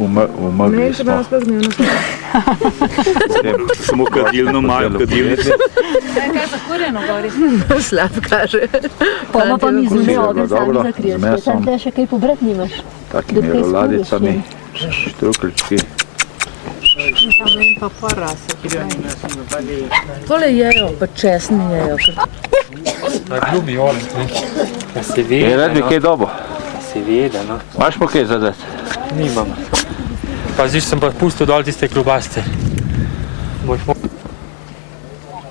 Umrli smo. Smo kadilno malo kadilnice. Kaj za kurjeno gori? Slab kaže. Poma pa mi zunaj ogen sami Dobro, zakriješ. z mesom. Sam te še kaj pobrat nimaš. Takimi roladicami, štrukljički. Pa rasa. Tole jejo, pa česni jejo. Glumi olen, ne? Seveda, Rad bi kaj dobo. Seveda, no. Imaš pa kaj zadati? Nimam. Pa zdaj sem pa pustil dol tiste klobaste.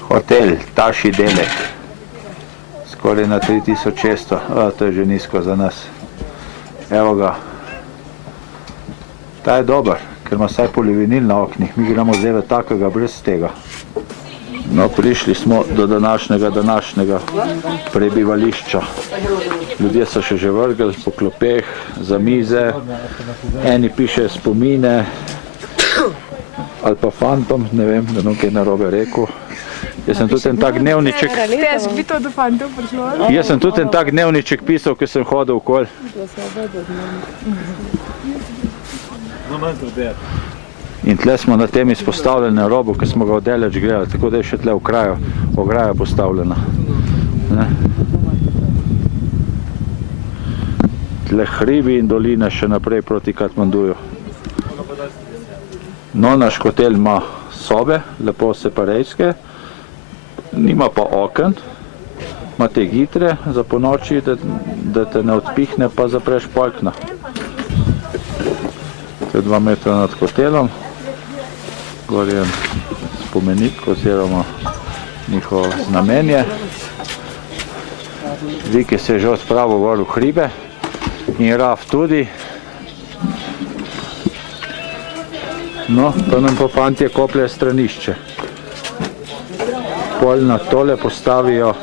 Hotel, Taši Delek. Skoraj na 3600. To je že nizko za nas. Evo ga. Ta je dober, ker ima vsaj polivinil na oknih. Mi gremo zdaj takega brez tega. No, prišli smo do današnjega prebivališča. Ljudje so še že vrgli po klopeh, za mize, eni pišejo spomine, ali pa fantom, ne vem, da bom kaj narobe rekel. Jaz sem tudi en tak dnevniček... Težko bi to do fantov prišlo. Jaz sem tudi en tak dnevniček pisal, ko sem hodil okoli. In tle smo na tem izpostavljenem robu, ki smo ga odeleč gledali, tako da je še tle ograja postavljena. Tle hribi in doline še naprej proti Katmanduju. No, naš hotel ima sobe, lepo separejske, nima pa oken, ima te gitre za ponoči, da te ne odpihne, pa zapreš polkna. To je 2 metra nad hotelom. Gor je spomenik oziroma njihovo znamenje. Viki se je že odpravil gor v hribe in Raf tudi. No, pa nam pa fantje kopljejo stranišče. Pol na tole postavijo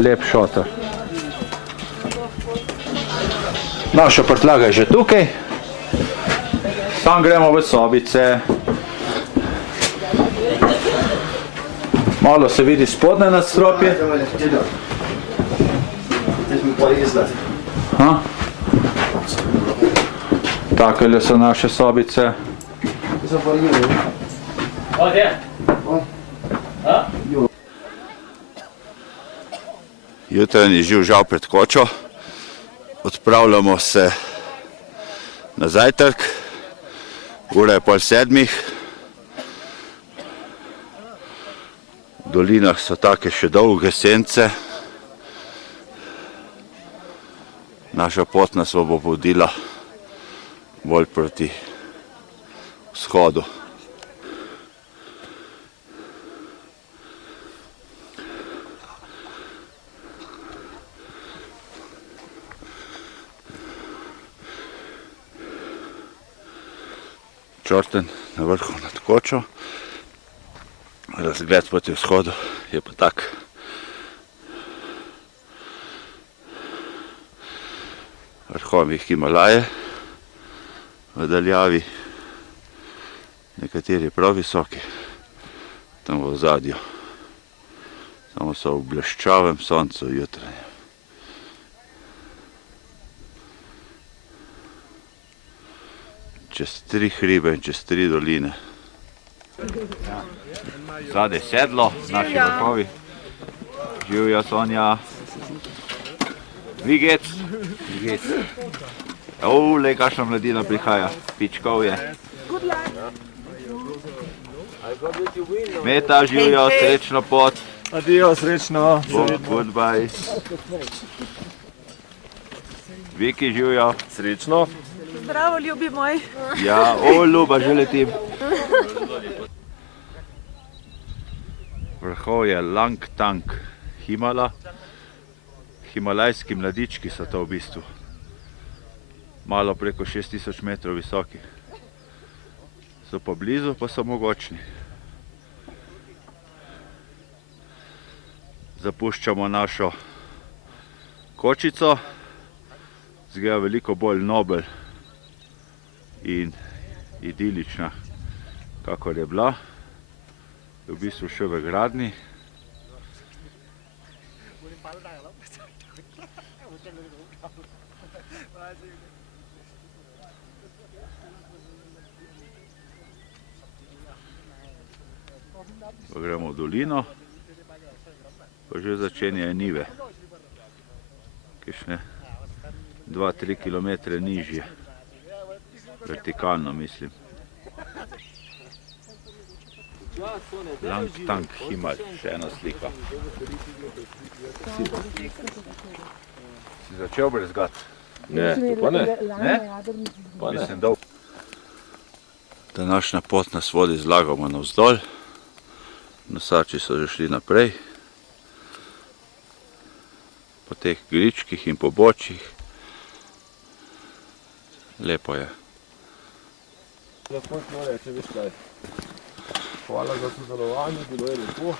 lep šotor. Naša prtljaga je že tukaj. Tam gremo v sobice. Malo se vidi spodne nadstropje. Takele so naše sobice. Jutranji živžav pred kočo. Odpravljamo se na zajtrk. Ura je 6:30. V dolinah so take še dolge sence. Naša pot nas bo vodila bolj proti vzhodu. Čorten na vrhu nad kočo. Razgled proti vzhodu je pa tak. Vrhovi Himalaje, v daljavi nekateri prav visoki, tam v ozadju. Samo so v bleščavem soncu jutranjem. Čez 3 hribe in čez 3 doline. Zadaj sedlo, naši vrhovi. Živjo, Sonja. Wie geht's? Wie geht's? Le, kakšna mladina prihaja. Pičkov je. Meta, živjo, srečno pot. Adijo, srečno. Goodbye. Viki, živjo. Srečno. Zdravo, ljubi moj. Ja, ljuba, že letim. Vrhov je Langtang Himala. Himalajski mladički so to v bistvu. Malo preko 6000 metrov visoki. So pa blizu, pa so mogočni. Zapuščamo našo kočico. Zgleda veliko bolj nobel in idilična, kakor je bila. V bistvu še v gradnji. Pa gremo v dolino, pa že začenjajo njive. Kakšne 2-3 km nižje. Vertikalno mislim. Langtang Himal, še ena slika. Si začel brezgati? Ne, pa ne. Ne? Mislim, dolg. Današnja pot nas vodi z Lagoma navzdol. Nosači so že šli naprej. Po teh gričkih in pobočjih. Lepo je. Lahko smo reče, veš kaj. Hvala za sodelovanje, bilo je lepo.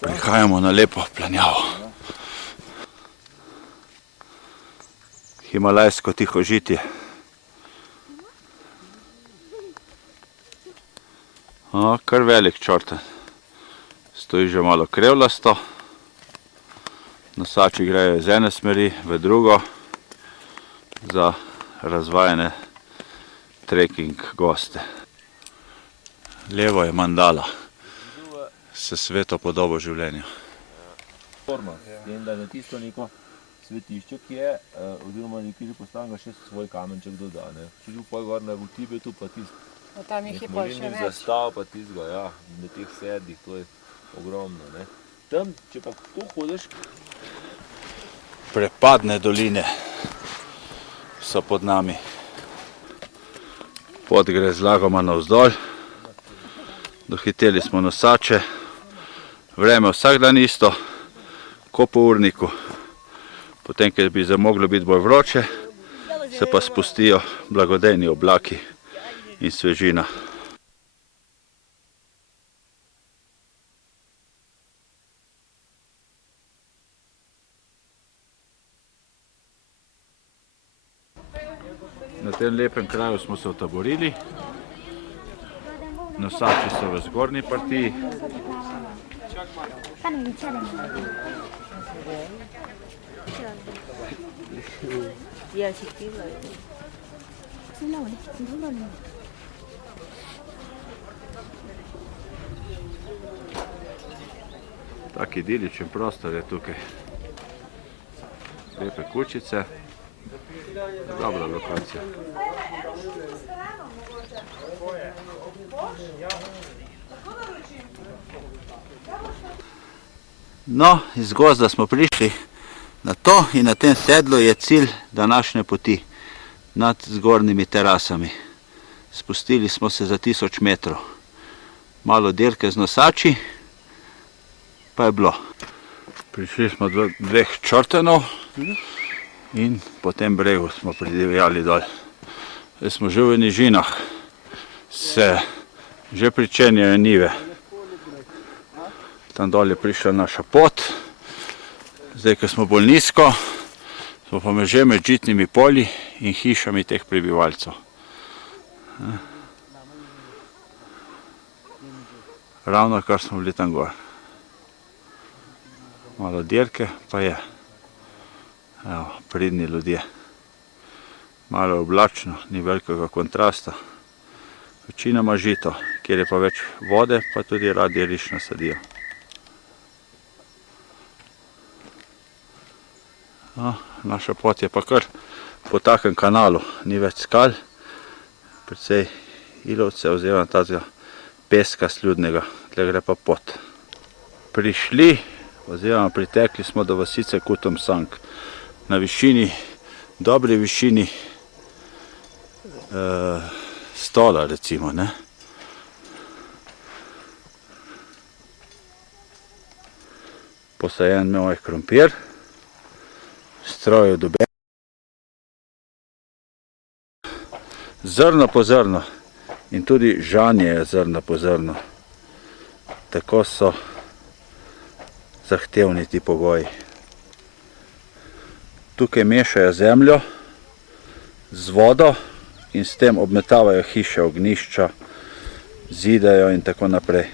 Prihajamo na lepo planjavo. Himalajsko tihožitje. Kar velik čorten. Stoji že malo krevlasto. Nosači grejo iz ene smeri v drugo za razvajene trekking goste. Levo je mandala s sveto podobo življenja. Forma, s tem, da je na tisto neko svetišče, ki je, oziroma nekaj že postavlja še svoj kamenček doda. Če že pol gor v Tibetu, pa tisto. Tam jih je pa še več. Zastav pa tistega, ja, na teh sedih, to je ogromno. Tam, če pa tu hodiš... Prepadne doline so pod nami. Pot gre z Lagoma navzdol. Dohiteli smo nosače. Vreme vsak dan isto, ko po urniku. Potem, ker bi zamoglo biti bolj vroče, se pa spustijo blagodejni oblaki in svežina. Na tem lepem kraju smo se utaborili. Nosači so v zgornji partiji. Tak idiličen prostor je tukaj. Lepe kučice. Dobra lokacija. No, iz gozda smo prišli na to in na tem sedlu je cilj današnje poti nad zgornjimi terasami. Spustili smo se za 1000 metrov. Malo dirke z nosači, pa je bilo. Prišli smo do 2 čortenov in po tem bregu smo pridivjali dol. Zdaj smo že v nižinah, se že pričenjajo njive. Tam dol je prišla naša pot. Zdaj, ko smo bolj nizko, smo pa že med žitnimi polji in hišami teh prebivalcev. Ravno kar smo bili tam gor. Malo dirke pa je. Evo, pridni ljudje. Malo oblačno, ni velikega kontrasta. Večinoma žito, kjer je pa več vode, pa tudi radi riž nasadijo. Naša pot je pa kar po takem kanalu, ni več skal, precej ilovce oziroma tazga peska sljudnega, tle gre pa pot. Prišli oziroma pritekli smo do vasice Kutomsang, na višini, dobri višini stola recimo, ne. Posajen moj krompir, strojev dobe. Zrno po zrno in tudi žanje je zrno po zrno. Tako so zahtevni ti pogoji. Tukaj mešajo zemljo z vodo in s tem obmetavajo hiše, ognjišča, zidajo in tako naprej.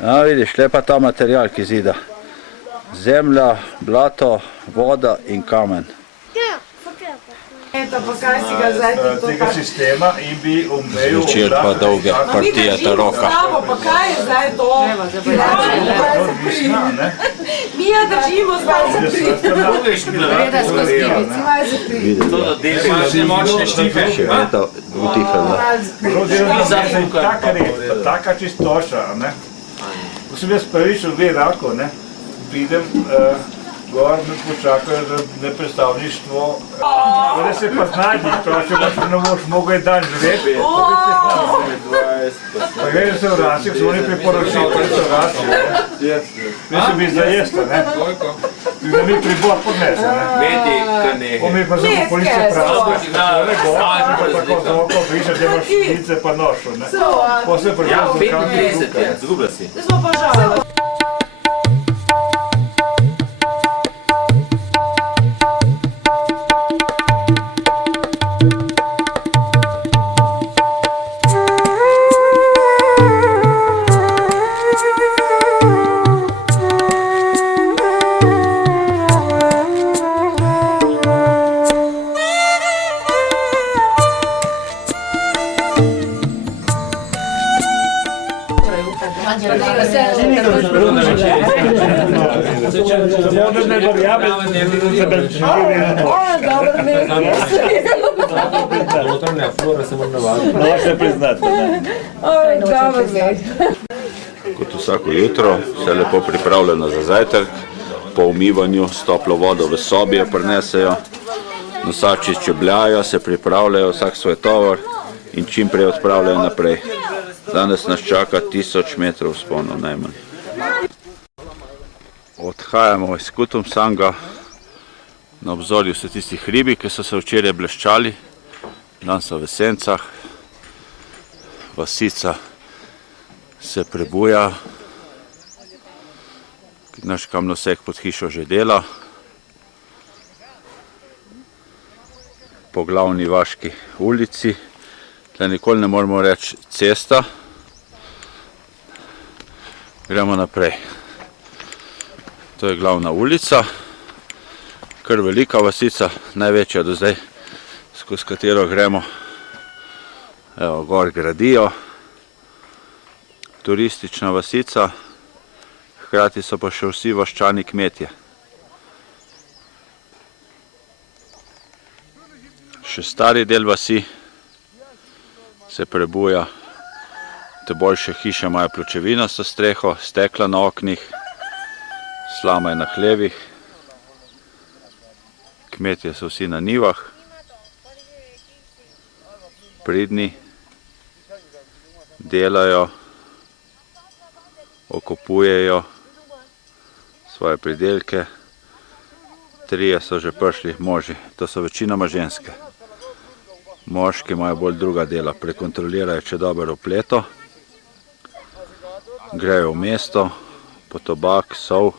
Vidiš, le pa ta material, ki zida. Zemlja, blato, voda in kamen. tega sistema in bi omejil... Zvečer pa dolge partije taroka. Pa kaj je zdaj to? Mi jo držimo zdaj za Gleda skozi kibico. Še eto utihala. Taka čistoša, ne. Ko sem jaz prvič v Iraku, ne, pridem gor, me počakajo za nepredstavništvo. Da se pa znajdi, če ne boš mogel dan živeti. Pa gledam se v Rasik, so oni priporočili restauracijo. Mi so bili za jesta, ne. In da mi pribor podnese, ne. Po mi pa se po police pravi. Tole gor, pa tako z oko briše, da imaš lice pa nošo, ne. Po se prišel z rukami v ruke. Zgubila si. Smo pa žal. Kot vsako jutro, vse lepo pripravljeno za zajtrk, po umivanju s toplo vodo v sobi jo prinesejo, nosači čebljajo, se pripravljajo vsak svoj tovor in čim prej odpravljajo naprej. Danes nas čaka 1000 metrov vzponov najmanj. Odhajamo iz Kutum Sanga, na obzorju so tisti hribi, ki so se včeraj bleščali, danes so v sencah, vasica se prebuja, naš kamnosek pod hišo že dela, po glavni vaški ulici, tle nikoli ne moramo reči cesta, gremo naprej. To je glavna ulica, kar velika vasica, največja do zdaj, skozi katero gremo. Evo, gor gradijo, turistična vasica, hkrati so pa še vsi vaščani kmetje. Še stari del vasi se prebuja, te boljše hiše imajo pločevinasto streho, stekla na oknih, slama je na hlevih, kmetje so vsi na njivah, pridni, delajo, okupujejo svoje pridelke. 3 so že prišli moži, to so večinoma ženske. Moški imajo bolj druga dela, prekontrolirajo, če dobro opleto, grejo v mesto, po tobak, sol,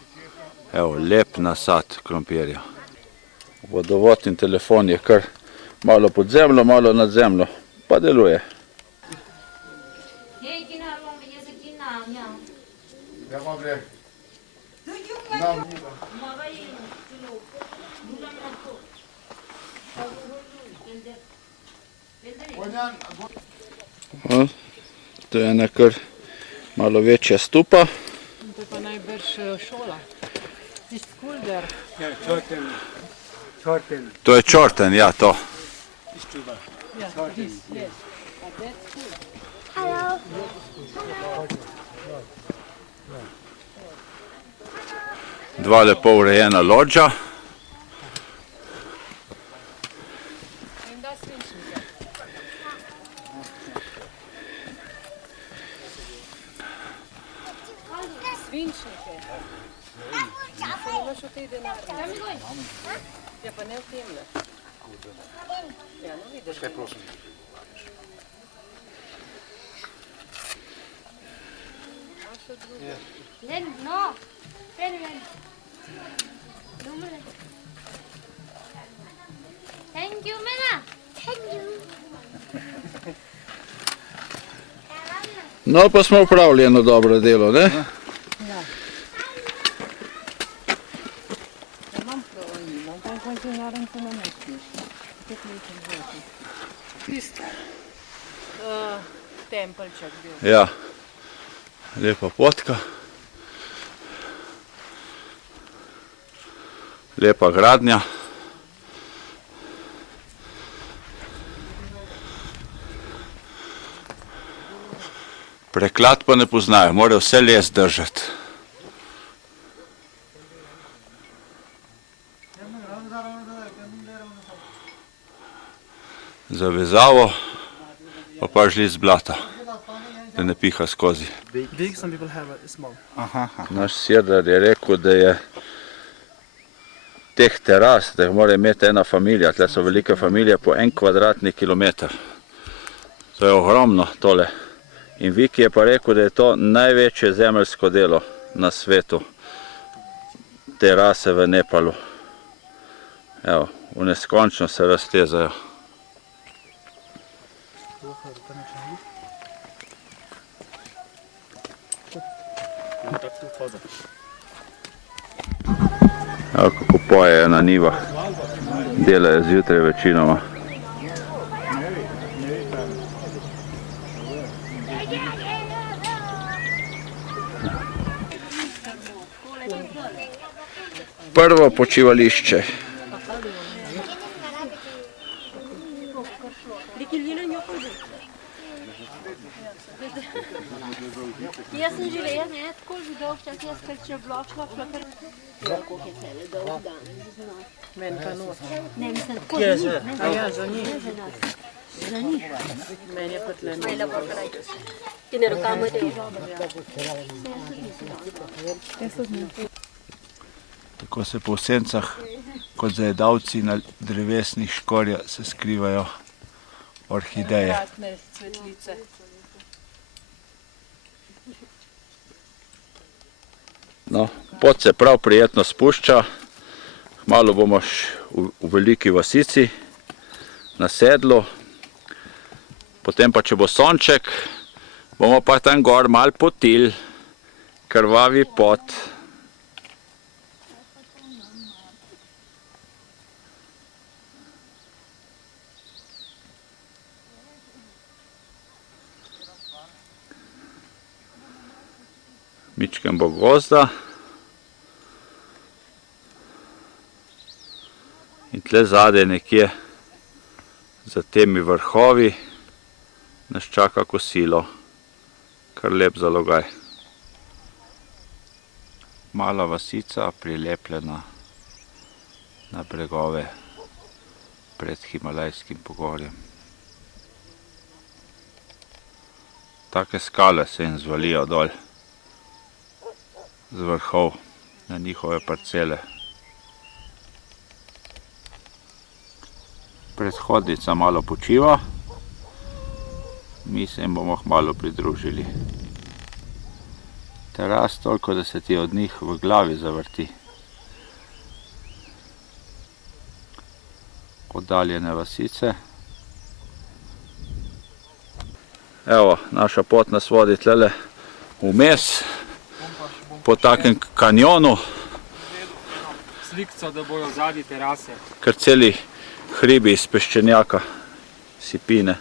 evo, lep nasad krompirja. Vodovod in telefon je kar malo pod zemljo, malo nad zemljo, pa deluje. To je ena kar malo večja stupa. To je pa najbrž šola. Tisti Kulder. To je Čorten, ja, to. Dva lepo urejena lođa. Svinčnike. Se imaš v tej denarnici? Ja, pa ne v temle. Ja, no vidiš. Kaj prosim? Len, no. Len. Thank you, Mena. Thank you. No, pa smo upravili eno dobro delo, ne? Imam prav, imam pa funkcionaren, ko ne nosiš. tisti tempelček bil. Ja, lepa potka. Lepa gradnja. Preklad pa ne poznajo, morajo vse les držati. Zavezavo pa žli z blata, da ne piha skozi. Naš Sirdar je rekel, da je teh teras, da jih mora imeti ena familija, tle so velike familije po 1 kvadratni kilometer. To je ogromno tole. In Viki je pa rekel, da je to največje zemeljsko delo na svetu, terase v Nepalu. Evo, v neskončno se raztezajo. Evo, kako pojejo na njivah, delajo zjutraj večinoma. Prvo počivališče. Jaz sem želela, ne, tako že dolg čas, jaz kar če bilo šlo, kar kako je cele dolg dan. Meni pa noč. Ne, mislim, tako za njih. A ja, za njih. Za njih. Meni je pa tle noč. Majla pokraj. Ti ne rokamo te. Tako se po sencah, kot zajedavci na drevesnih škorja, se skrivajo orhideje. Kratne cvetlice. No, pot se prav prijetno spušča. Kmalu bomo v veliki vasici na sedlu. Potem pa, če bo sonček, bomo pa tam gor malo potili. Krvavi pot. Mičken bo gozda. In tle zadaj nekje za temi vrhovi nas čaka kosilo. Kar lep zalogaj. Mala vasica prilepljena na bregove pred Himalajskim pogorjem. Take skale se jim zvalijo dol z vrhov na njihove parcele. Predhodnica malo počiva, mi se jim bomo kmalu pridružili. Teras toliko, da se ti od njih v glavi zavrti. Oddaljene vasice. Evo, naša pot nas vodi tlele vmes, po takem kanjonu. Slikca, da bojo zadnji terase. Kar celi hribi iz peščenjaka, sipine.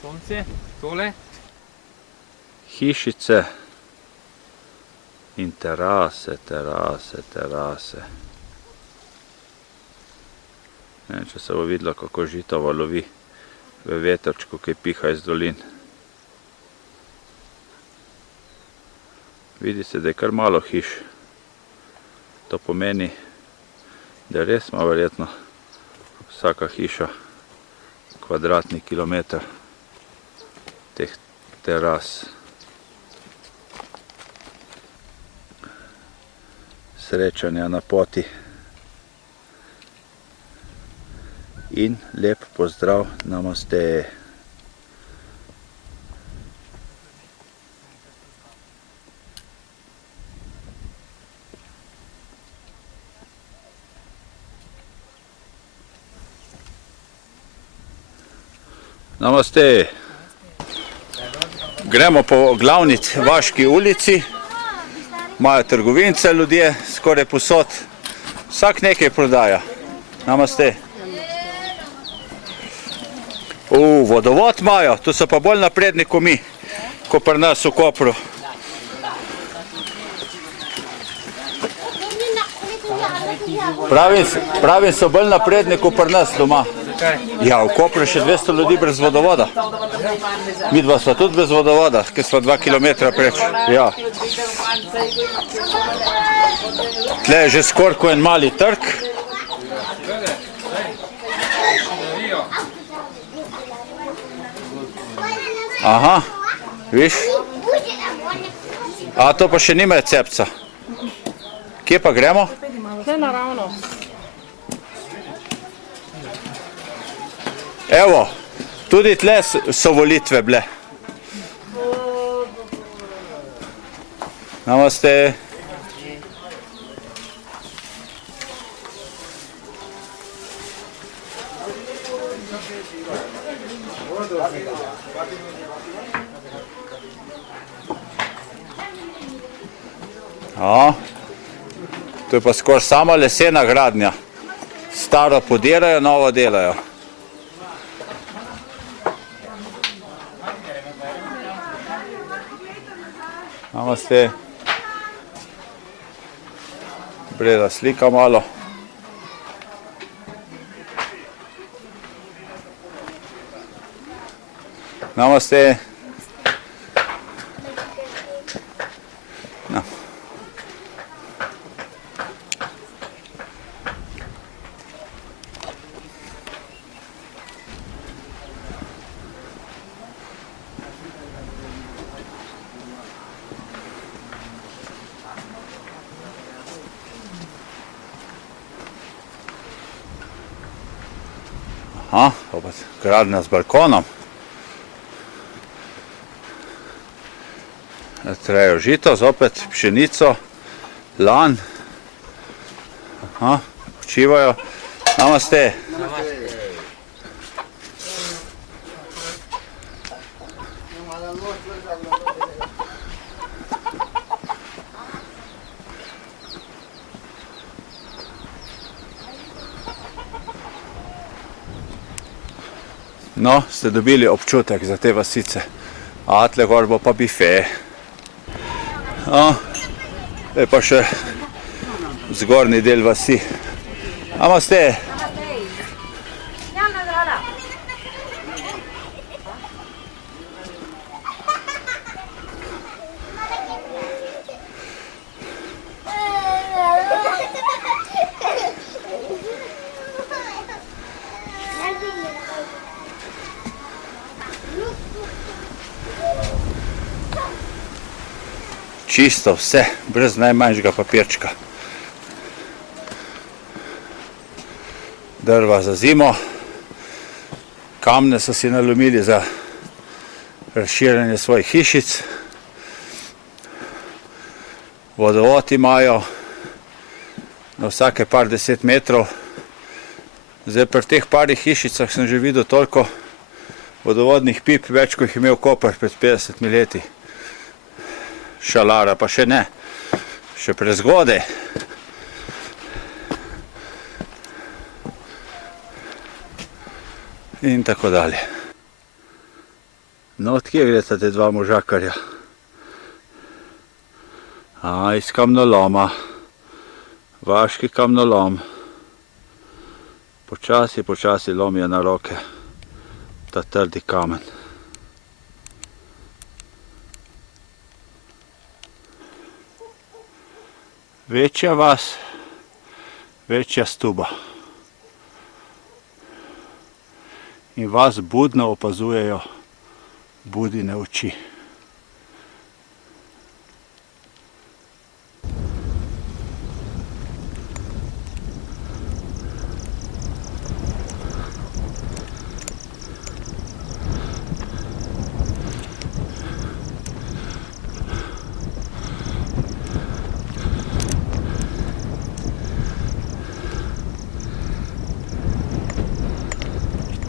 Sonce, tole. Hišice in terase, terase, terase. Ne vem, če se bo videlo, kako žito lovi v vetrčku, ki piha iz dolin. Vidi se, da je kar malo hiš. To pomeni, da res ima verjetno vsaka hiša kvadratni kilometer teh teras. Srečanja na poti. In lep pozdrav, namaste. Namaste. Gremo po glavni vaški ulici. Imajo trgovince ljudje, skoraj posod. Vsak nekaj prodaja. Namaste. Vodovod imajo, tu so pa bolj napredni kot mi, kot pri nas v Kopru. Pravim so bolj napredni kot pri nas doma. Ja, v Kopru še 200 ljudi brez vodovoda. Mi dva sva tudi brez vodovoda, ker sva 2 kilometra preč. Ja. Tle je že skoraj kot en mali trg. Aha, viš? A to pa še nima recepta. Kje pa gremo? Vse naravno. Evo, tudi tle so volitve bile. Namaste. To je pa skoraj sama lesena gradnja. Staro podirajo, novo delajo. Namaste. Breda slika malo. Namaste. No. Aha, opet gradnja z balkonom. Trejo žito, zopet pšenico, lan. Aha, počivajo. Namaste. No, ste dobili občutek za te vasice. A tle gor bo pa bife. Je pa še zgornji del vasi. Namaste. Čisto vse, brez najmanjšega papirčka. Drva za zimo, kamne so si nalomili za razširjanje svojih hišic, vodovod imajo na vsake par 10 metrov. Zdaj pri teh parih hišicah sem že videl toliko vodovodnih pip, več kot jih je imel Koper pred 50 leti. Šalara pa še ne, še prezgodaj. In tako dalje. No, od kje gresta te dva možakarja? Iz kamnoloma. Vaški kamnolom. Počasi, počasi lomijo na roke ta trdi kamen. Večja vas, večja stuba. In vas budno opazujejo budine oči.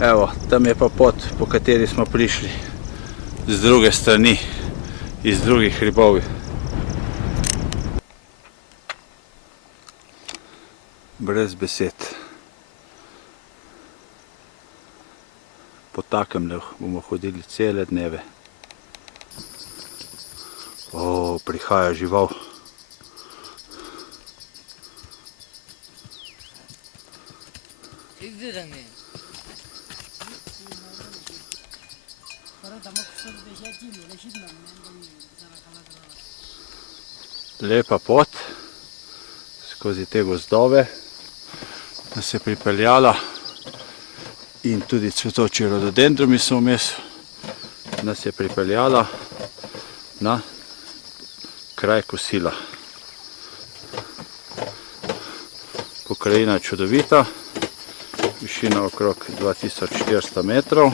Evo, tam je pa pot, po kateri smo prišli z druge strani, iz drugih hribov. Brez besed. Po takem bomo hodili cele dneve. O, prihaja žival. Lepa pot skozi te gozdove nas je pripeljala in tudi cvetoči rododendrumi so vmes, nas je pripeljala na kraj kosila. Pokrajina je čudovita, višina okrog 2400 metrov,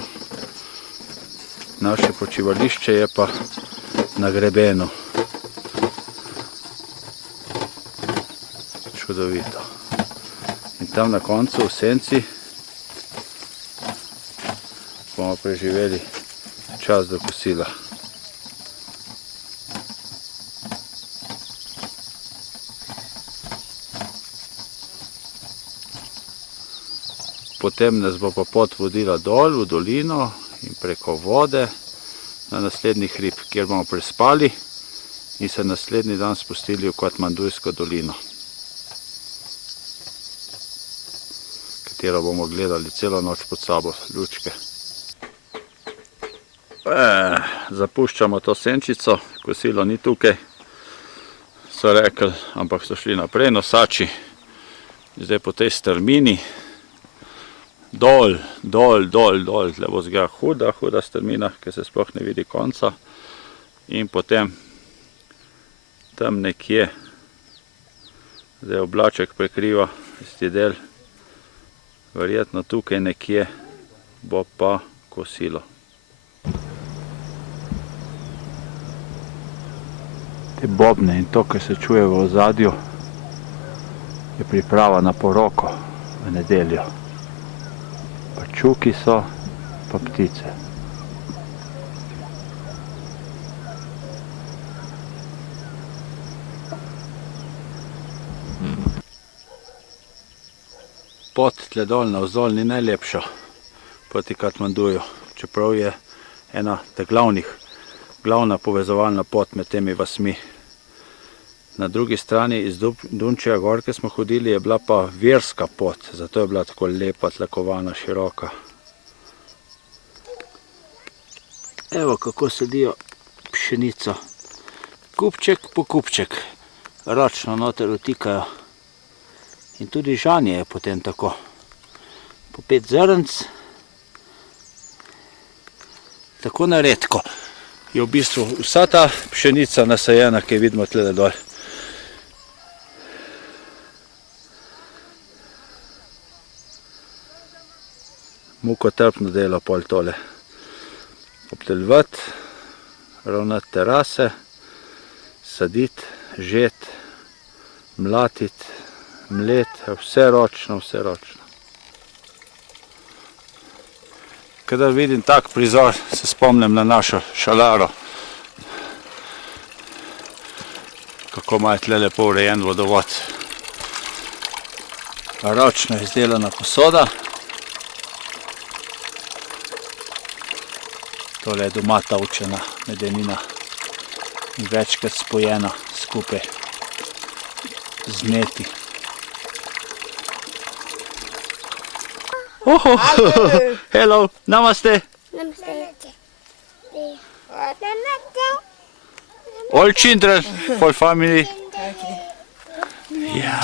naše počivališče je pa na grebenu. Čudovito. In tam na koncu v senci bomo preživeli čas do kosila. Potem nas bo pa pot vodila dol v dolino in preko vode na naslednji hrib, kjer bomo prespali in se naslednji dan spustili v Katmandujsko dolino, katero bomo gledali celo noč pod sabo, lučke. Zapuščamo to senčico, kosilo ni tukaj, so rekli, ampak so šli naprej nosači, zdaj po tej strmini, dol, tle bo zgleda huda strmina, ki se sploh ne vidi konca, in potem tam nekje, zdaj oblaček prekriva tisti del, verjetno tukaj nekje bo pa kosilo. Te bobne in to, kar se čuje v ozadju, je priprava na poroko v nedeljo. Pa čuki so, pa ptice. Pot tle dol navzdol ni najlepša proti Katmanduju, čeprav je ena teh glavna povezovalna pot med temi vasmi. Na drugi strani iz Dunčija gor, ki smo hodili, je bila pa verska pot, zato je bila tako lepa, tlakovana, široka. Evo kako sedijo pšenico. Kupček po kupček, ročno noter utikajo. In tudi žanje je potem tako. Po 5 zrnc, tako na redko, je v bistvu vsa ta pšenica nasajena, ki vidimo tle dol. Mukotrpno delo pol tole. Obdelovati, ravnati terase, saditi, žeti, mlatiti, mleti, vse ročno. Kadar vidim tak prizor, se spomnim na našo šalaro. Kako ima tle lepo urejen vodovod. Ročno izdelana posoda. Tole je doma tavčena medenina in večkrat spojena skupaj z neti. Hello, namaste. All children, for family. Yeah.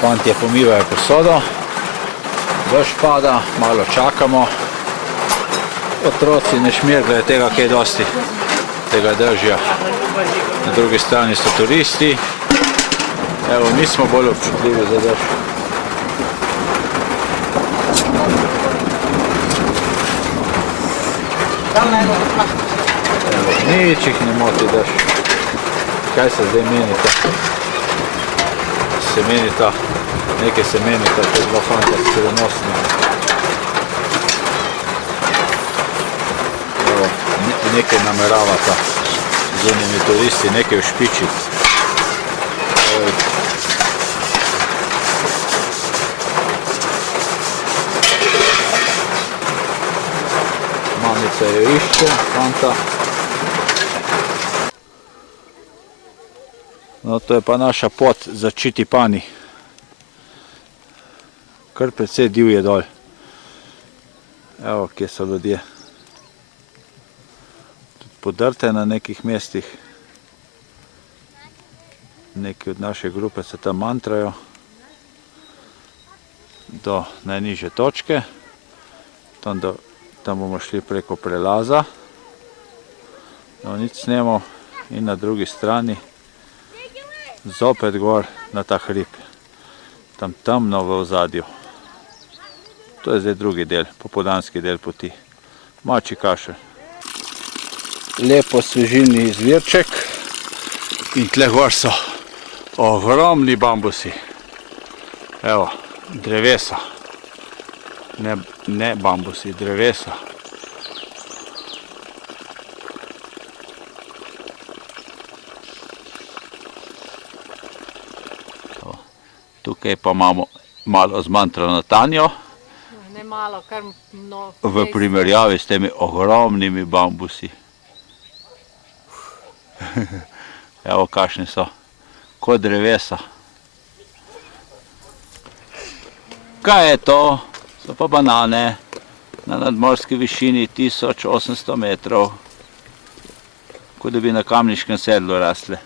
Fantje pomivajo posodo, dež pada, malo čakamo. Otroci ne šmirgljajo tega kaj dosti, tega dežja. Na drugi strani so turisti. Evo, mi smo bolj občutljivi za dež. Evo, nič jih ne moti dež. Kaj se zdaj menita? Semenita, nekaj semenita, to je dva fanta skrivnostna. Evo, nekaj nameravata zunimi turisti, nekaj ušpičiti. se jo išče, fanta. No, to je pa naša pot za Čitipani. Kar precej divje dol. Evo, kje so ljudje. Tudi podrte na nekih mestih. Neki od naše grupe se tam mantrajo do najnižje točke. Tam bomo šli preko prelaza. No, nič snemamo in na drugi strani zopet gor na ta hrib. Tam temno v ozadju. To je zdaj drugi del, popoldanski del poti. Mačji kašelj. Lepo svežilni izvirček. In tle gor so ogromni bambusi. Evo, drevesa. Ne bambusi, drevesa. Tukaj pa imamo malo zmantrano Tanjo. Ne malo, kar mnogo. V primerjavi s temi ogromnimi bambusi. Evo, kakšni so. Kot drevesa. Kaj je to? So pa banane na nadmorski višini 1800 metrov. Kot da bi na Kamniškem sedlu rasle.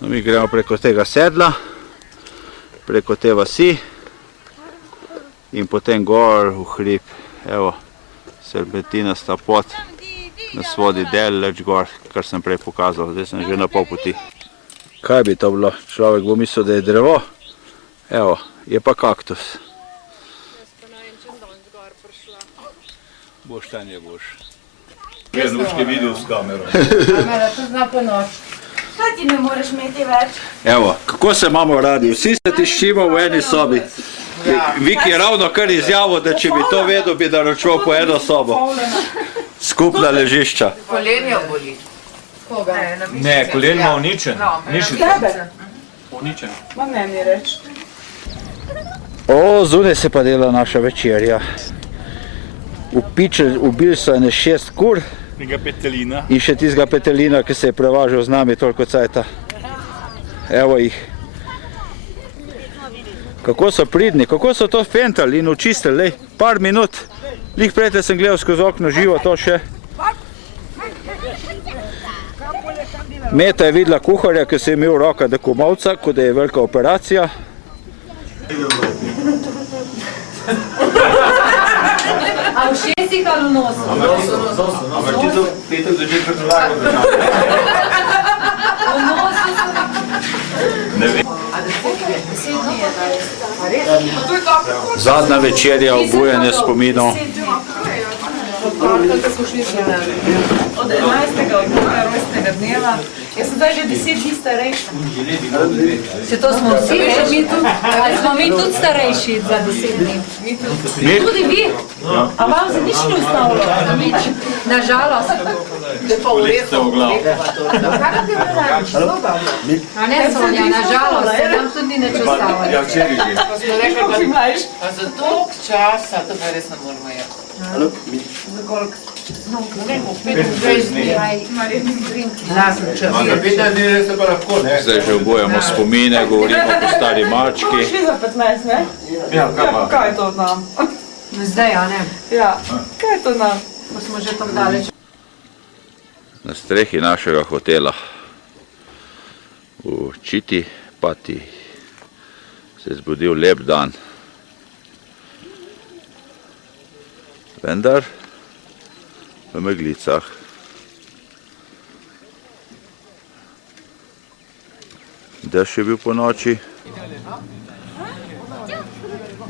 No, mi gremo preko tega sedla, preko te vasi in potem gor v hrib. Evo, serpentinasta pot nas vodi daleč gor, kar sem prej pokazal. Zdaj sem že na pol poti. Kaj bi to bilo? Človek bo mislil, da je drevo. Evo, je pa kaktus. Jaz pa na en čez dan zgor prišla. Boš, Tanja, boš. Vednuški video s kamero. Kamera, to zna po noč. Kaj ti ne moreš imeti več? Evo, kako se imamo radi? Vsi se tiščimo v eni sobi. Viki je ravno kar izjavil, da če bi to vedel, bi naročil po eno sobo. Skupna ležišča. Kolenjo boli. Koga? Ne, kolen ima uničen. Tebe? Uničen. Ma meni reč. O, zunaj se pa dela naša večerja. Ubili so ene 6 kur. Tega petelina. In še tistega petelina, ki se je prevažal z nami toliko cajta. Evo jih. Kako so pridni, kako so to fentali in očistili, lej, par minut. Lih prejte sem gledal skozi okno živo to še. Meta je videla kuharja, ki se je imel roka do komolca, kot da je velika operacija. A v šestih ali v nosu? Ampak ti to Peter začeti predlago držati. V nosu Zadnja večerja, obujanje spominov. Od 11. oktobra rojstnega dneva. Jaz sem zdaj že 10 dni starejša. Se to smo vsi, že mi tudi, ali smo mi tudi starejši za 10 dni? Tudi vi? A vam se nič ne ustavilo? Nažalost. Pa v redu. A ne, Sonja, nažalost, se nam tudi ni nič ustavilo. Ja, včeraj že. Pa smo rekli, Kako si mlajš? pa za toliko časa, to pa res ne moramo jeti. Za koliko? Ne vem, 25 dni. Lazen čas. Za 15 dni res se pa lahko, ne? Zdaj že obujamo spomine, govorimo o stari Bomo mački. šli za 15, ne? Ja, kaj pa? Kaj je to nam? Zdaj, a ne, Ja, kaj je to nam? ko smo že tako daleč. Na strehi našega hotela v Čitipati se je zbudil lep dan. Vendar v meglicah. Dež je bil po noči.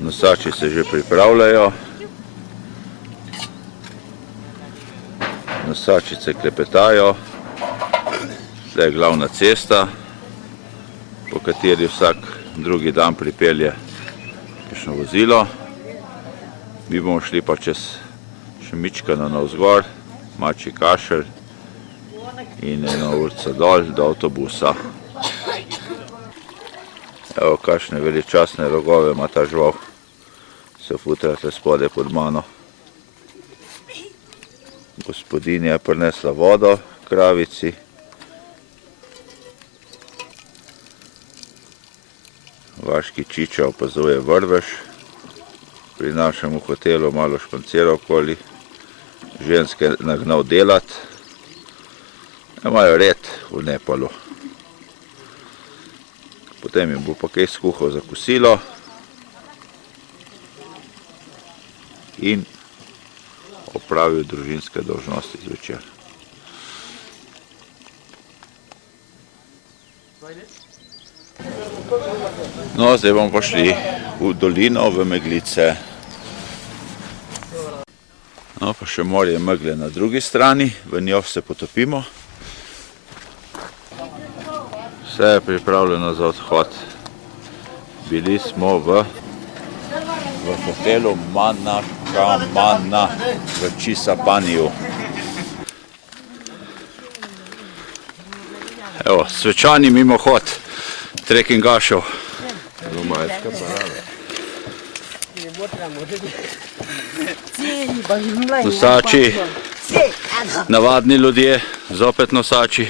Nosači se že pripravljajo. Nosačice klepetajo. Tle je glavna cesta, po kateri vsak drugi dan pripelje kakšno vozilo. Mi bomo šli pa čez Šemičkano navzgor, Mačji kašelj in eno ulico dol do avtobusa. Evo, kakšne veličastne rogove ima ta žival. se futrate spode pod mano. Gospodinja je prinesla vodo kravici. Vaški Čiča opazuje vrvež. Pri našem hotelu malo špancira okoli. Ženske nagnal delat. Imajo red v Nepalu. Potem jim bo pa kaj skuhal za kosilo. In opravil družinske dolžnosti zvečer. No, zdaj bomo pa šli v dolino, v Meglice. No, pa še morje megle na drugi strani, v njo se potopimo. Vse je pripravljeno za odhod. Bili smo v hotelu Manakamana v Čisapaniju. Evo, svečani mimohod trekkingašev. Nosači, navadni ljudje, zopet nosači.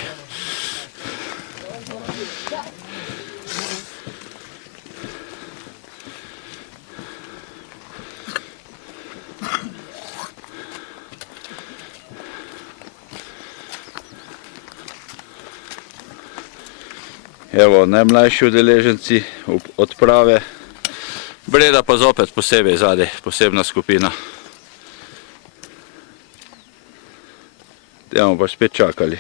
Evo, najmlajši udeleženci odprave. Breda pa zopet posebej zadaj, posebna skupina. Te bomo pa spet čakali.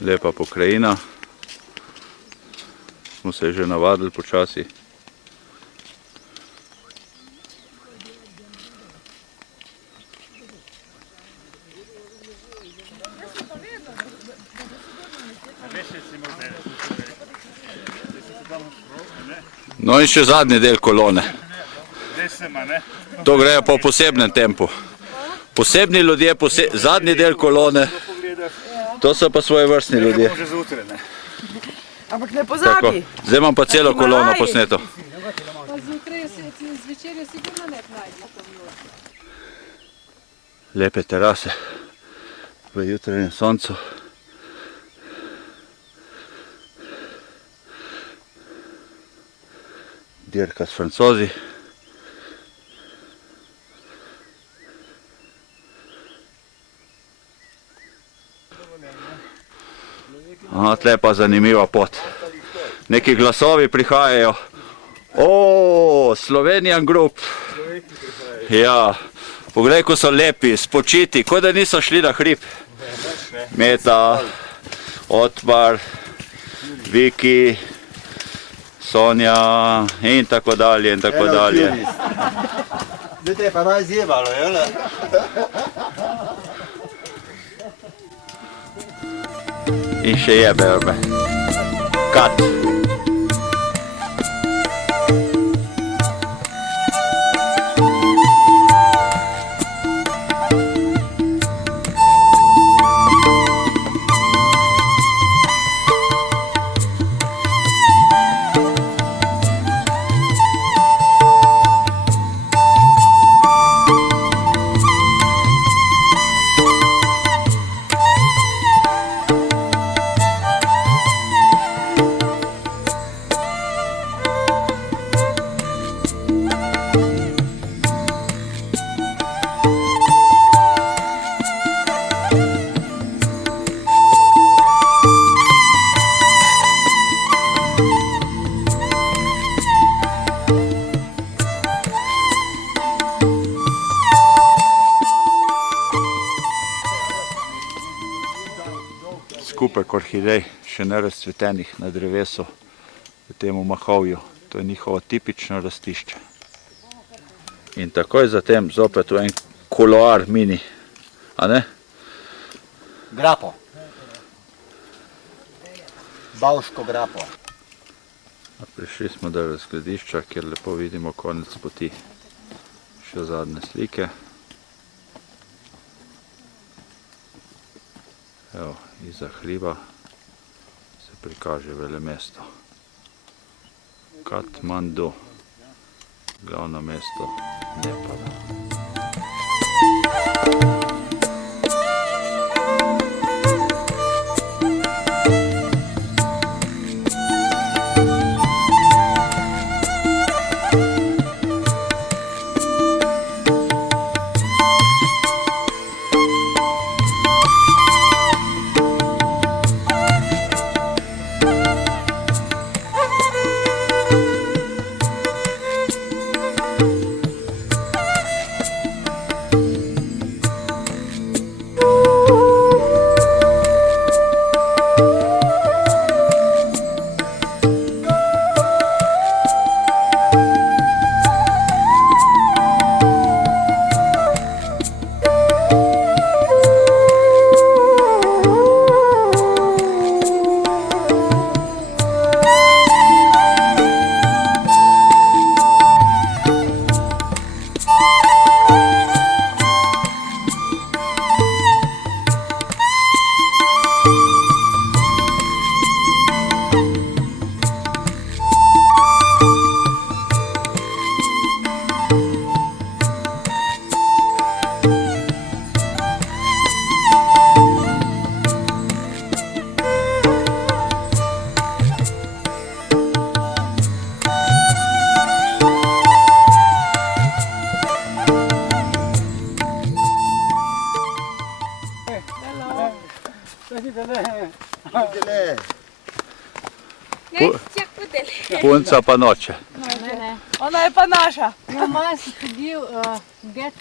Lepa pokrajina. Smo se že navadili počasi. No in še zadnji del kolone. To gre po posebnem tempu. Posebni ljudje, zadnji del kolone. To so pa svoje vrstni ljudje. Ampak ne pozabi. Zdaj imam pa celo kolono posneto. Lepe terase v jutranjem soncu. Dirka s Francozi. Tle pa zanimiva pot. Neki glasovi prihajajo. Slovenian Group. Ja, poglej, ko so lepi, spočiti, kot da niso šli na hrib. Meta, Otmar, Viki, Sonja in tako dalje in tako dalje. Zdaj te je pa naj zjebalo, jele? In še je berbe. Kat. Skupek orhidej, še nerazcvetenih na drevesu v temu mahovju. To je njihovo tipično rastišče. In takoj zatem zopet v en kuloar mini. A ne? Grapo. Bavško grapo. Prišli smo do razgledišča, kjer lepo vidimo konec poti. Še zadnje slike. Evo, iza hriba se prikaže velemesto. Katmandu, glavno mesto Nepala. Punca pa noče. Ona je pa naša. No, malo si pobil get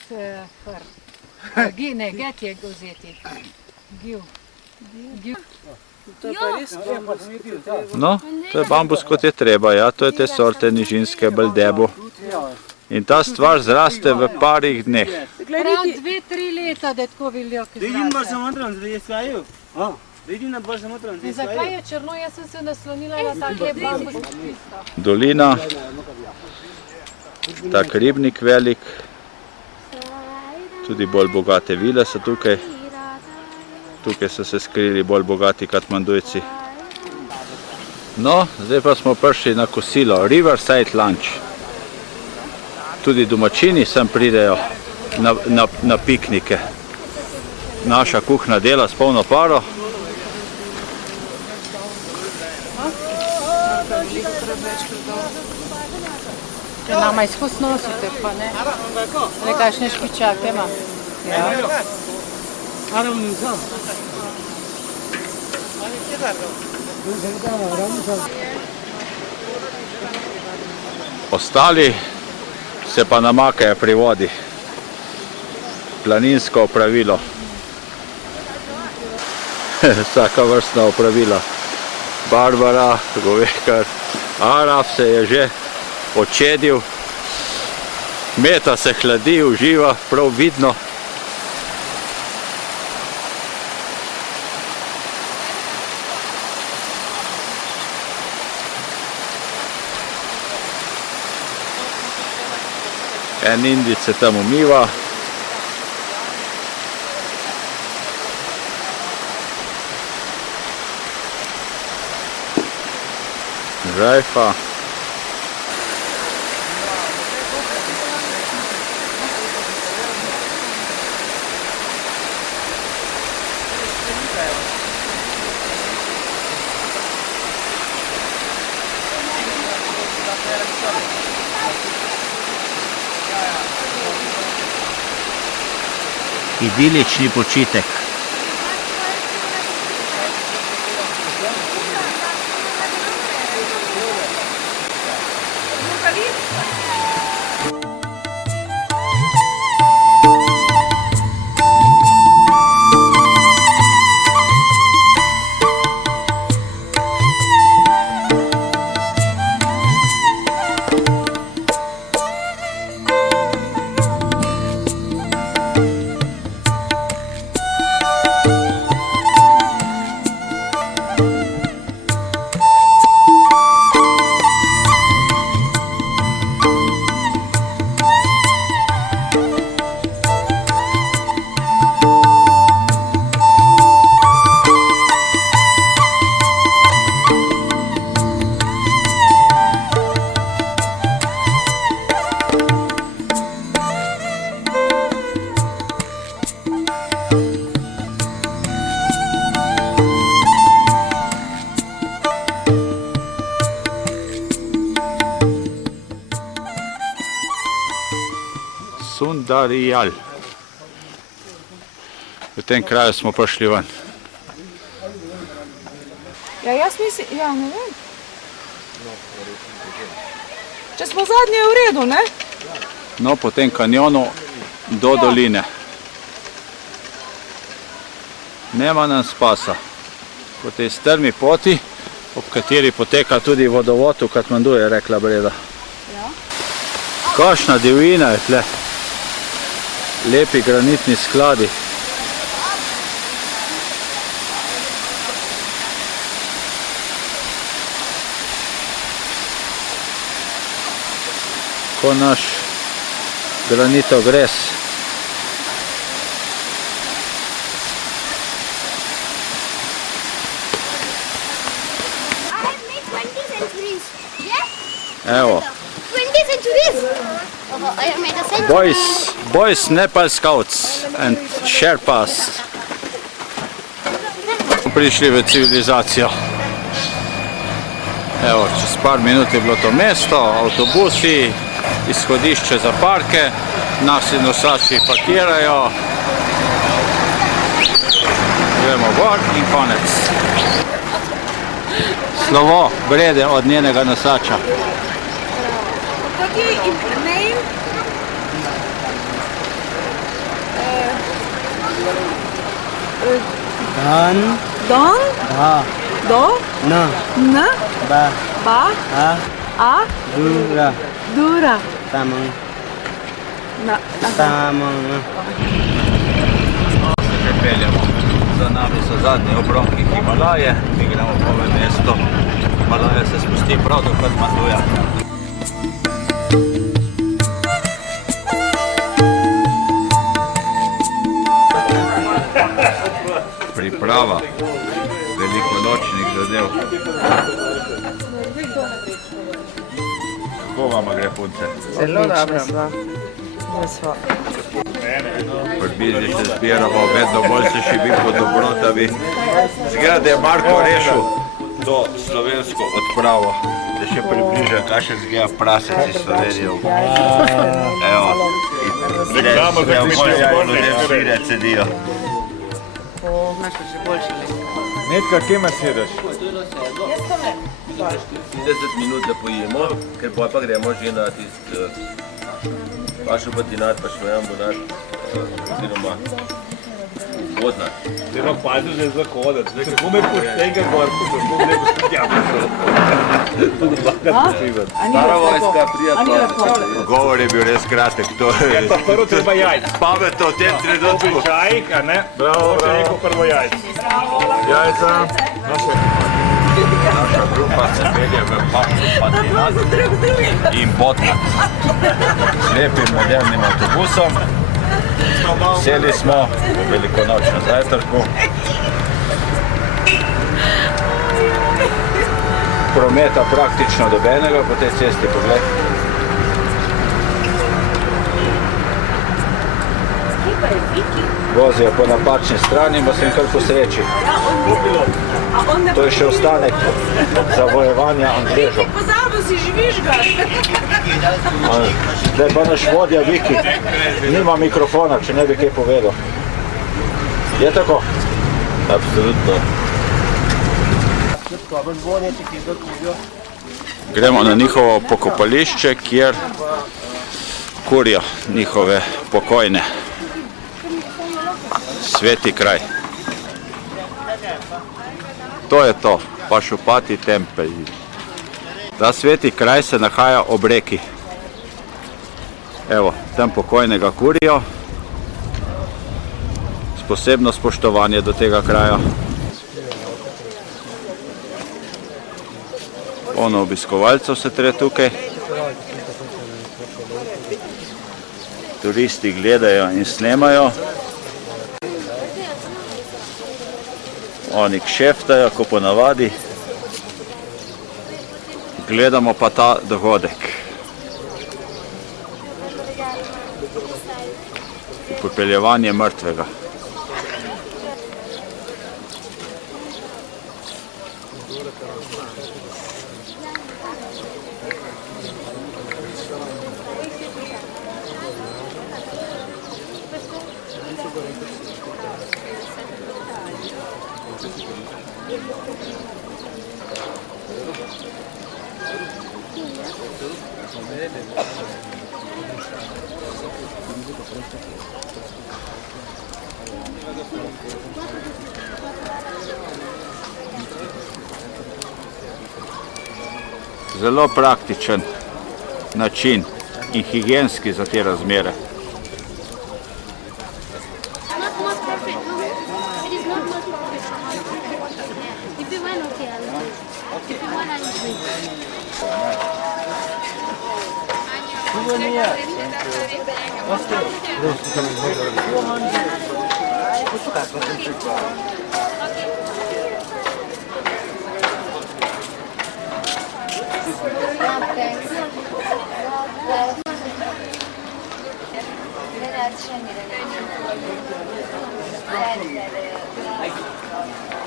ne, get je vzeti. Gil. No, to je bambus kot je treba, ja, to je te sorte nižinske Baldebu. In ta stvar zraste v parih dneh. Prav 2-3 leta, da je tako veliko zraste. In zakaj je črno? Jaz sem se naslonila na take bambus. Dolina, tak ribnik velik, tudi bolj bogate vile so tukaj. Tukaj so se skrili bolj bogati Katmandujci. No, zdaj pa smo prišli na kosilo, Riverside Lunch. Tudi domačini sem pridejo na piknike. Naša kuhna dela s polno paro. Nama izkus nosite, pa ne. Nekakšne špičake ima. Ostali se pa namakajo pri vodi. Planinsko opravilo. Vsaka vrstna opravila. Barbara, Govekar, Araf se je že odčedil. Meta se hladi, uživa, prav vidno. En Indic se tam umiva. Žajfa. Idilični počitek. Darijal. V tem kraju smo prišli ven. Ja, jaz mislim, ja, ne vem. Če smo zadnje v redu, ne? No, po tem kanjonu do doline. Nema nam spasa. Po tej strmi poti, ob kateri poteka tudi vodovod v Katmandu, je rekla Breda. Kakšna divjina je tle. Lepi granitni skladi. Ko naš granitogres. Evo. Boys Nepal Scouts and Sherpas. Prišli v civilizacijo. Evo, čez par minut je bilo to mesto, avtobusi, izhodišče za parke, naši nosači parkirajo. Gremo gor in konec. Slovo Brede od njenega nosača. Kak je name? Dan. Don? Da. Do? N. N? Ba. Ba? A. A? Dura. Dura. Tamang. Na. Tamang. Se prepeljamo. Za nami so zadnji obronki Himalaje, mi gremo po mesto. Himalaja se spusti prav do Katmanduja. Priprava velikonočnih zadev. Kako vama gre, punce? Zelo dobro. Približno se zbiramo, vedno bolj se šibi po dobrotavi. Zgleda, da je Marko rešil to slovensko odpravo, da še približa, kaj še zgleda prasec iz Slovenije. Evo, in ljudje šire cedijo. Netka, kje me sedeš? 10 minut da pojemo, ker pa gremo že na tist pašo patinat, pa švejam bonar, oziroma vodnar. Te pa pazi že zahodati, zdaj kako me poštega gor, kako ne bo stjamo. Stara vojska, prijatelj. Govor je bil res kratek, to je Pa prvo treba jajc. pametno v tem trenutku. Čajk, a ne? Bravo, bravo. Rekel prvo jajc. Jajca. Naša grupa se pelje v pašo patinat in Botnat. S lepim modernim avtobusom. Seli smo v velikonočno zajtrku. Prometa praktično dobenega po tej cesti, pogled. Vozijo po napačni strani, pa se jim kar posreči. To je še ostanek zavojevanja Angležov. Pozabil si, živiš ga. Zdaj pa naš vodja Viki nima mikrofona, če ne bi kaj povedal. Je tako? Absolutno. Gremo na njihovo pokopališče, kjer kurijo njihove pokojne. Sveti kraj. To je to, Pašupati tempelj. Ta sveti kraj se nahaja ob reki. Evo, tam pokojnega kurijo. Posebno spoštovanje do tega kraja. Ono obiskovalcev se tre tukaj. Turisti gledajo in snemajo. Oni kšeftajo, ko ponavadi. Gledamo pa ta dogodek. Upepeljevanje mrtvega. Zelo praktičen način in higienski za te razmere. Not most perfect, no. It is not most perfect. If you want, okay, I'll do it. If you want, I'll do it.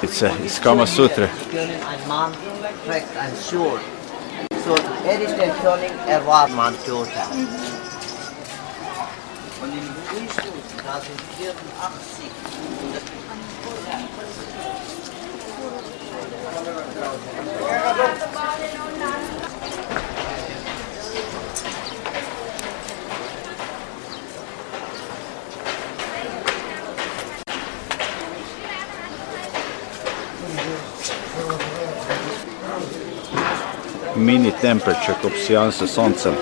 It's Kama Sutra. Ein Mann trägt ein Schuld. So, ist der König, war Mann Jota. Und im Frühstück, da sind 84. Mini tempelček obsijan s soncem.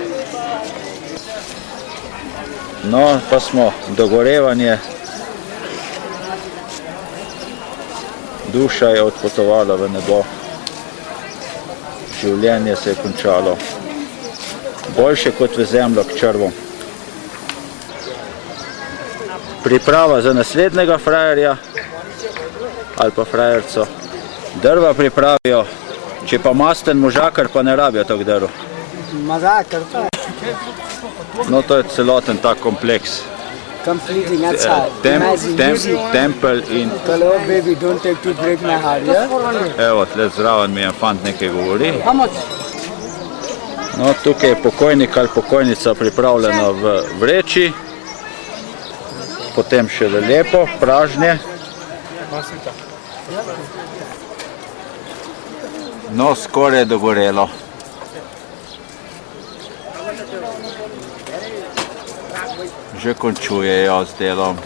No, pa smo dogorevanje. Duša je odpotovala v nebo. Življenje se je končalo. Boljše kot v zemljo k črvom. Priprava za naslednjega frajerja ali pa frajerco. Drva pripravijo. Če pa masten možakar, pa ne rabijo tako drv. Mazakar, pa. No, to je celoten tak kompleks. Completely outside. Tempel in... Hello, baby, don't take to break my heart, yeah? Evo, tle zraven mi en fant nekaj govori. No, tukaj je pokojnik ali pokojnica pripravljena v vreči. Potem še lepo, pražnje. No, skoraj je dogorelo. Že končujejo z delom.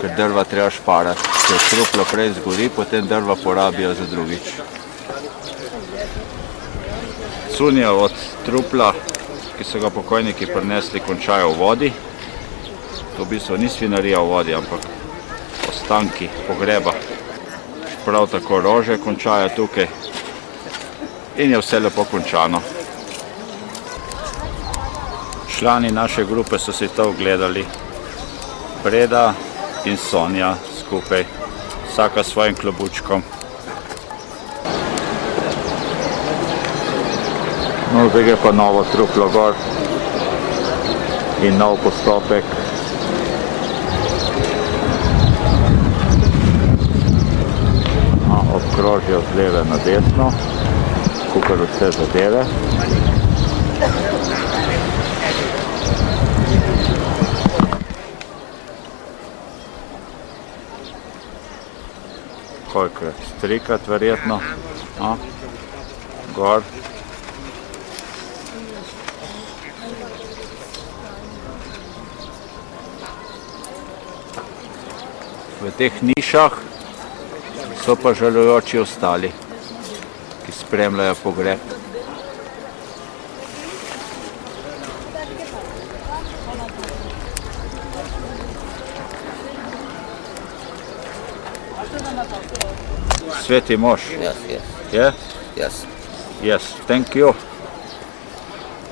Ker drva treba šparati. Če truplo prej zgori, potem drva porabijo za drugič. Cunja od trupla, ki so ga pokojniki prinesli, končajo v vodi. To v bistvu ni svinarija v vodi, ampak ostanki pogreba. Prav tako rože končajo tukaj in je vse lepo končano. Člani naše grupe so si to ogledali. Breda in Sonja skupaj, vsaka s svojim klobučkom. No, zdaj je pa novo truplo gor in nov postopek. Obkrožijo z leve na desno, kakor vse zadeve. Kolikrat? Trikrat verjetno. Gor. V teh nišah so pa žalujoči ostali, ki spremljajo pogreb. Sveti mož? Yes, yes. Yeah? Yes. Yes, thank you.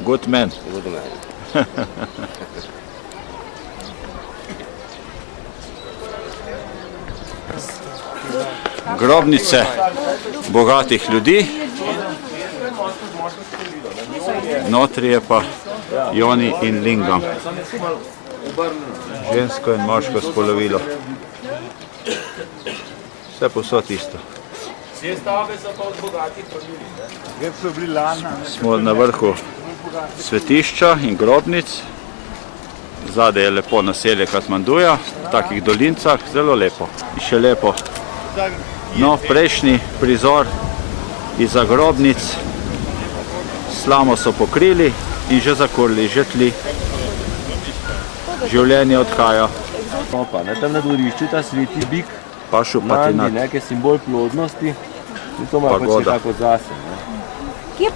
Good man. Good man. Grobnice bogatih ljudi. Notri je pa Joni in Lingam. Žensko in moško spolovilo. Vse posod isto. Smo na vrhu svetišča in grobnic. Zadaj je lepo naselje Katmanduja, v takih dolincah, zelo lepo. In še lepo. No, prejšnji prizor iz grobnic, slamo so pokrili in že zakurili, že tli. Življenje odhaja. Tam na dvorišču ta sveti bik, Pašupati Nandi, ki je simbol plodnosti, in to ima pač nekako zase. Kje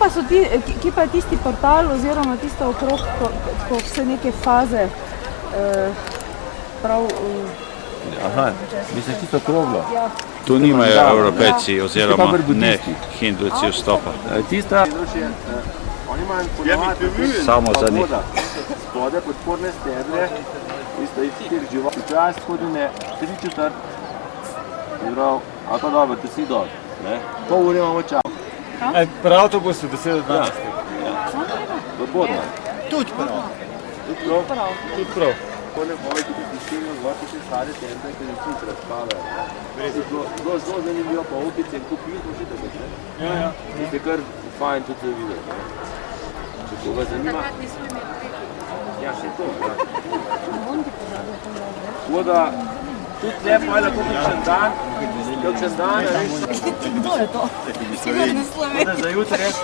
pa je tisti portal oziroma tisto okrog, ko vse neke faze prav... Aha, misliš tisto kroglo? Tu nimajo Evropejci oziroma ne hindujci vstopa. Tista, oni imajo ponovati samo za njih. Spode podporne stedle, isto iz teh živali. Včasih hodine 3/4, ali pa dobro, da si dol. Pol ure imamo čas. Pri avtobusu 10 do 12. V Bodna. Tudi prav. Tudi prav. Pone boje, ki bi stiščenjo zvrti še stare tente, ker jih tudi razpadajo. Bilo zelo zanimivo, pa opice in kupili smo še tako, ne? Ja. Tiste kar fajn tudi za videti. Če koga zanima... Ja, še to, ja. Tako da, tudi lepo je lahko kakšen dan, a veš... Kdo je to? Sigurno Slovenija. Za jutri res,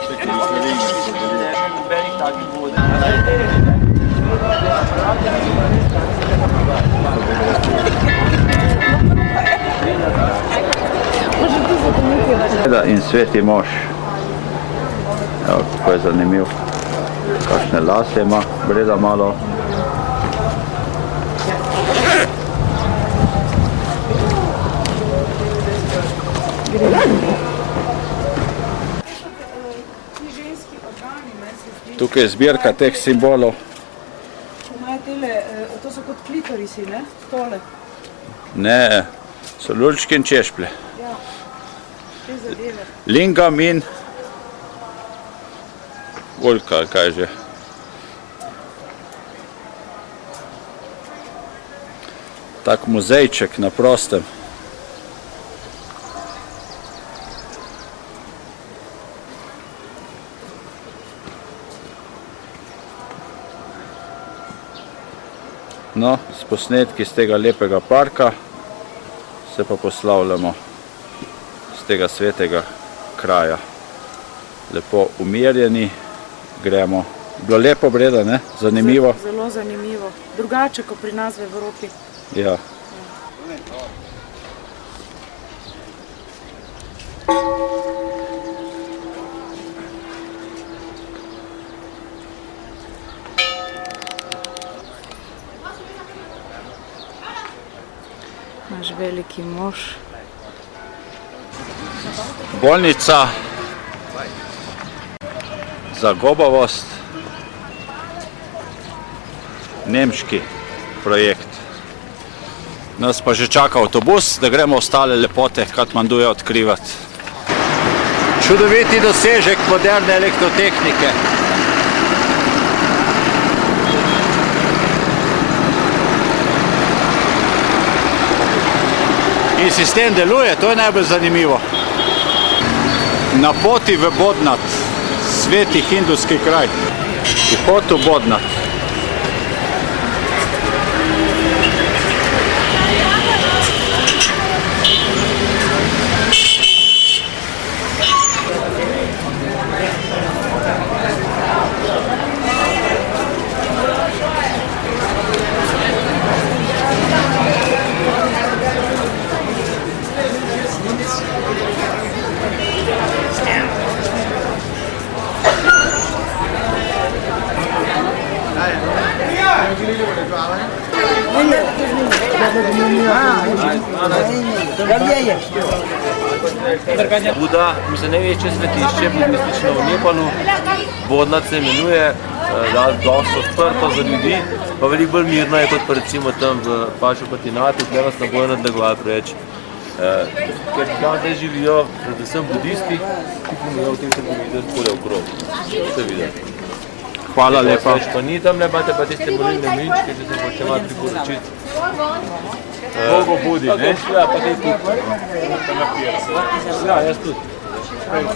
nobenih takih vode. In sveti mož. Evo, kako je zanimiv. Kakšne lase ima, breda malo. Tukaj je zbirka teh simbolov. To so kot klitorisi, ne? Tole. Ne, so lulčki in češplje. Ja, te zadeve. Lingam in Ulka, ali kaj že. Tak muzejček na prostem. No, s posnetki z tega lepega parka se pa poslavljamo z tega svetega kraja. Lepo umirjeni gremo. Bilo lepo, Breda, ne? Zanimivo. Zelo zanimivo. Drugače, kot pri nas v Evropi. Ja. Naš veliki mož. Bolnica za gobavost. Nemški projekt. Nas pa že čaka avtobus, da gremo ostale lepote Katmanduja odkrivati. Čudoviti dosežek moderne elektrotehnike. In sistem deluje, to je najbolj zanimivo. Na poti v Bodnat, sveti hindujski kraj. Vhod v Bodnat. Buda, mislim, največje svetišče budistično v Nepalu. Bodnat se imenuje, dosti odprto za ljudi, pa veliko bolj mirno je kot pa recimo tam v Pašupatinatu, tukaj vas ne bojo nadlegovali preveč. Ker tam zdaj živijo predvsem budisti, ki ponujejo v tem trgovini takole okrog. Ste videli. Hvala lepa. Pa ni tam, ne imate pa tiste molilne mlinčke, če se hoče malo priporočiti. Bogo budi, ne? Ja, pa kaj tudi. Ja, jaz tudi. Hvala.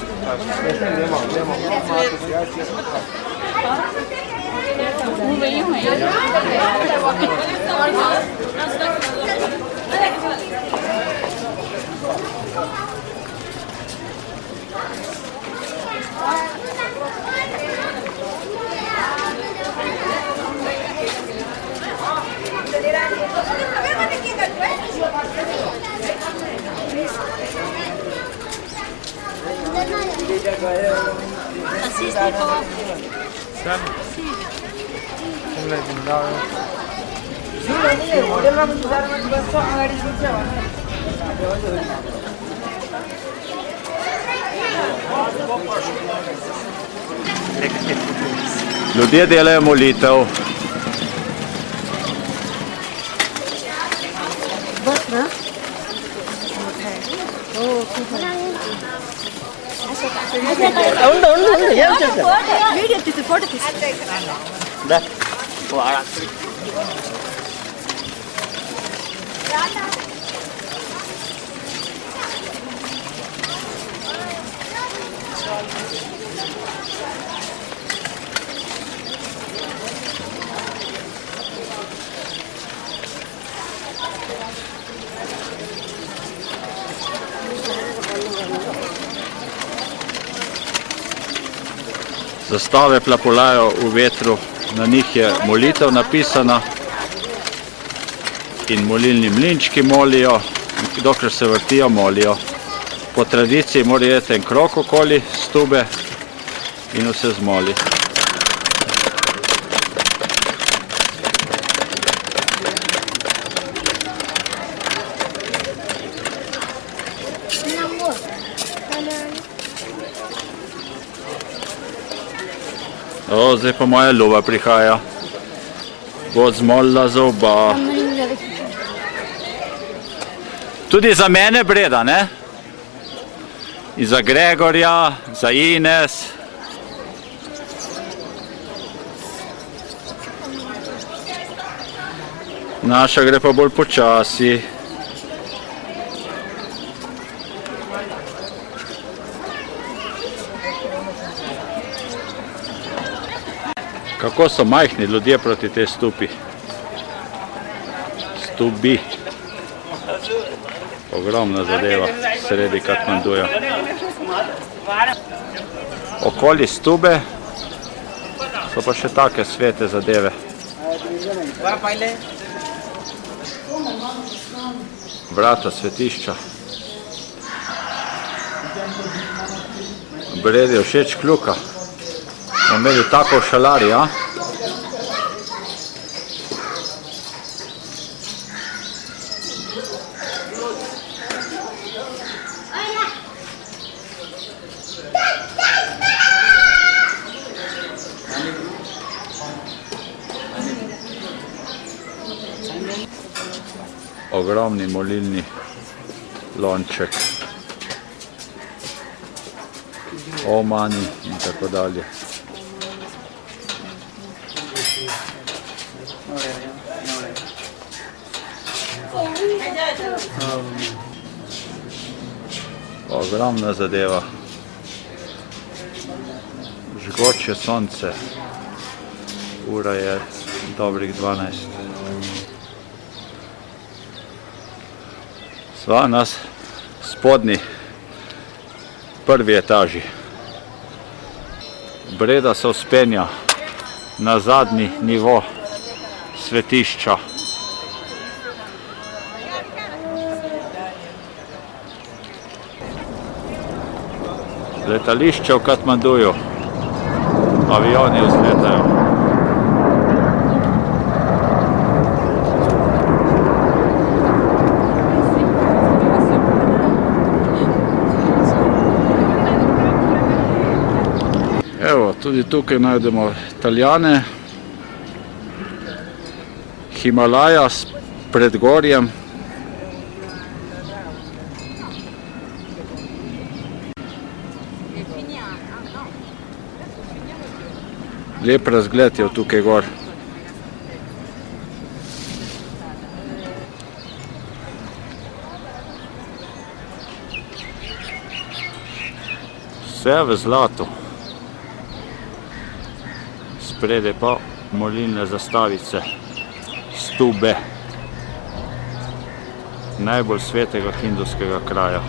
Ljudje delajo molitev. Zastave plapolajo v vetru, na njih je molitev napisana in molilni mlinčki molijo, dokler se vrtijo, molijo. Po tradiciji mora iti en krog okoli stube in vse zmoli. O, zdaj pa moja ljuba prihaja. Bo zmolila za oba. Tudi za mene Breda, ne? In za Gregorja, za Ines. Naša gre pa bolj počasi. Kako so majhni ljudje proti tej stupi. Stubi. Ogromna zadeva sredi Katmanduja. Okoli stube so pa še take svete zadeve. Vrata svetišča. Bredi je všeč kljuka. Bomo imeli tako v šalari, a? Ogromni molilni lonček. Omani in tako dalje. Ogromna zadeva. Žgoče sonce. Ura je dobrih 12. Sva nas spodnji prvi etaži. Breda se vzpenja na zadnji nivo svetišča. Letališče v Katmanduju. Avioni vzletajo. Evo, tudi tukaj najdemo Italijane. Himalaja s predgorjem. Lep razgled je tukaj gor. Vse v zlatu. Spredaj pa molilne zastavice, stube najbolj svetega hindujskega kraja.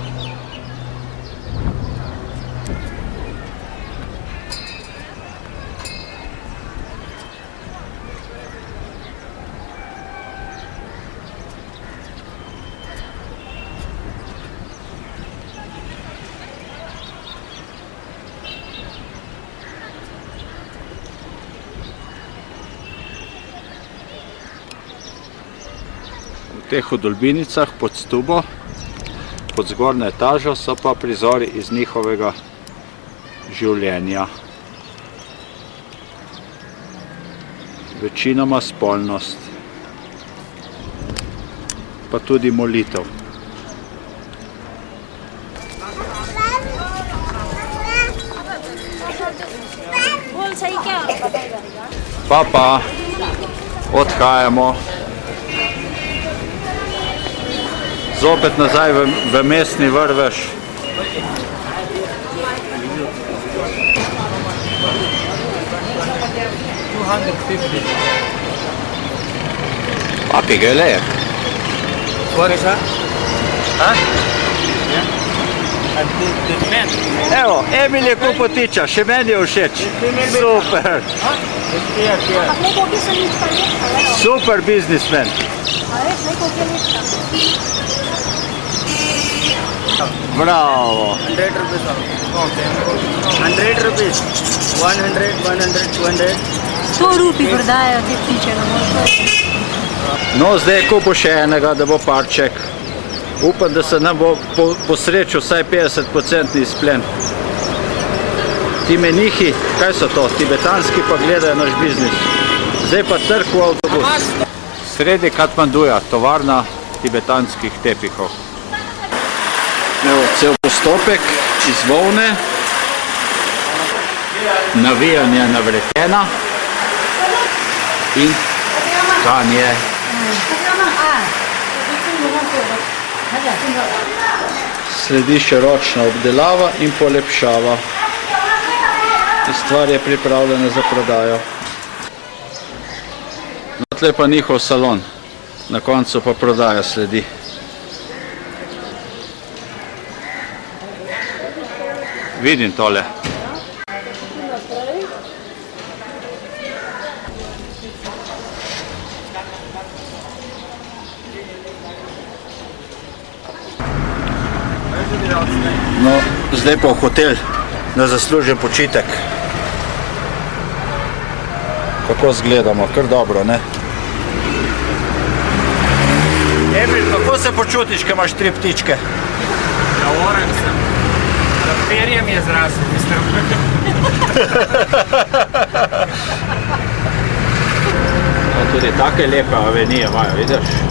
V teh vdolbinicah pod stubo, pod zgornjo etažo, so pa prizori iz njihovega življenja. Večinoma spolnost, pa tudi molitev. Pa, odhajamo. Zopet nazaj v mestni vrvež. Papi, ga je lejek. Evo, Emil je kupil tiča, še meni je všeč. Super. Super biznismen. Bravo. 100 rupees. 100, 200. 100 rupij prodajajo te ptiče na motor. No, zdaj je kupil še enega, da bo parček. Upam, da se nam bo posrečil vsaj 50% izplen. Ti menihi, kaj so to? Tibetanski pa gledajo naš biznis. Zdaj pa trk v avtobus. Sredi Katmanduja, tovarna tibetanskih tepihov. Evo, cel postopek iz volne, navijanje na vretena in tkanje. Sledi še ročna obdelava in polepšava. Stvar je pripravljena za prodajo. Tle pa njihov salon, na koncu pa prodaja sledi. Vidim tole. No, zdaj pa v hotel, na zaslužen počitek. Kako zgledamo, kar dobro, ne? Emil, kako se počutiš, ko imaš 3 ptičke? Ja, oren sem. Perjem je zrasel, mislim. Tudi take lepe avenije imajo, vidiš?